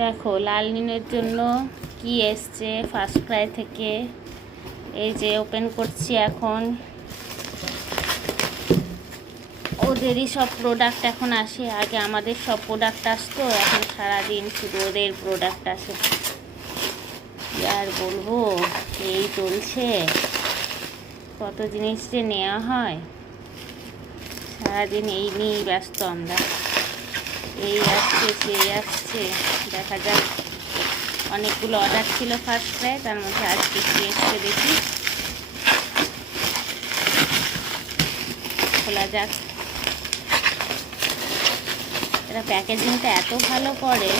দেখো লাল নীলের জন্য কি এসছে ফার্স্ট ক্রাই থেকে। এই যে ওপেন করছি এখন। ওদেরই সব প্রোডাক্ট এখন আসে, আগে আমাদের সব প্রোডাক্ট আসতো, এখন সারাদিন শুধু ওদের প্রোডাক্ট আসে। আর বলবো, এই চলছে, কত জিনিস যে নেওয়া হয়, সারাদিন এই নিয়েই ব্যস্ত আমরা। এই আসছে সেই আসছে, দেখা যাক। অনেকগুলো অর্ডার ছিল ফার্স্ট ক্রাই, তার মধ্যে আজকে কি এসছে দেখি, খোলা যাক। এরা প্যাকেজিংটা এত ভালো করে,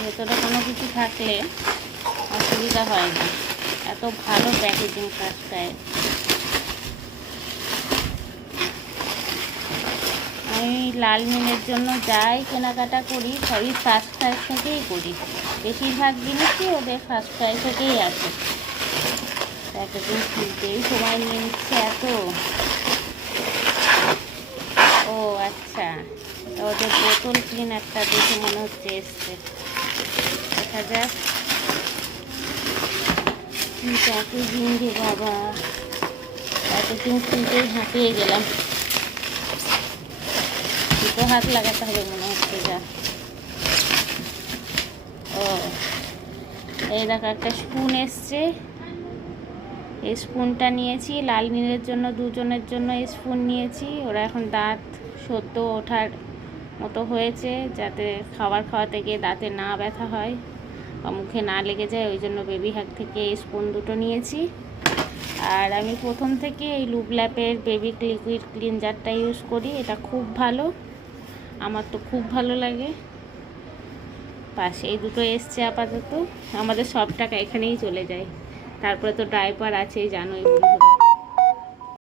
ভেতরে কোনো কিছু থাকলে অসুবিধা হয় না, এত ভালো প্যাকেজিং ফার্স্ট ক্রাই। আমি লাল নীলের জন্য যাই কেনাকাটা করি সবই ফার্স্ট ক্রাই থেকেই করি, বেশিরভাগ জিনিসই ওদের ফার্স্ট ক্রাই থেকেই আসে। প্যাকেজিং খুলতেই সময় নিয়ে নিচ্ছে এত। ও আচ্ছা, ওদের বোতল ক্লিন একটা দেখে মনে হচ্ছে এসছে, দেখা যাক কি প্যাকেজিং রে বাবা। প্যাকেজিং খুলতেই হাঁপিয়ে গেলাম, দুটো হাত লাগাতে হবে মনে হচ্ছে যা। ও এই দেখো একটা স্পুন এসছে, এই স্পুনটা নিয়েছি লাল নীলের জন্য, দুজনের জন্য এই স্পুন নিয়েছি। ওরা এখন দাঁত সদ্য ওঠার মতো হয়েছে, যাতে খাবার খাওয়াতে গিয়ে দাঁতে না ব্যথা হয় বা মুখে না লেগে যায়, ওই জন্য বেবি হ্যাক থেকে এই স্পুন দুটো নিয়েছি। আর আমি প্রথম থেকে এই লুবল্যাপের বেবি লিকুইড ক্লিনজারটা ইউজ করি, এটা খুব ভালো, আমার তো খুব ভালো লাগে। পাশে এই দুটো এসছে আপাতত, আমাদের সব টাকা এখানেই চলে যায়। তারপরে তো ডাইপার আছেই, জানোই বন্ধুরা।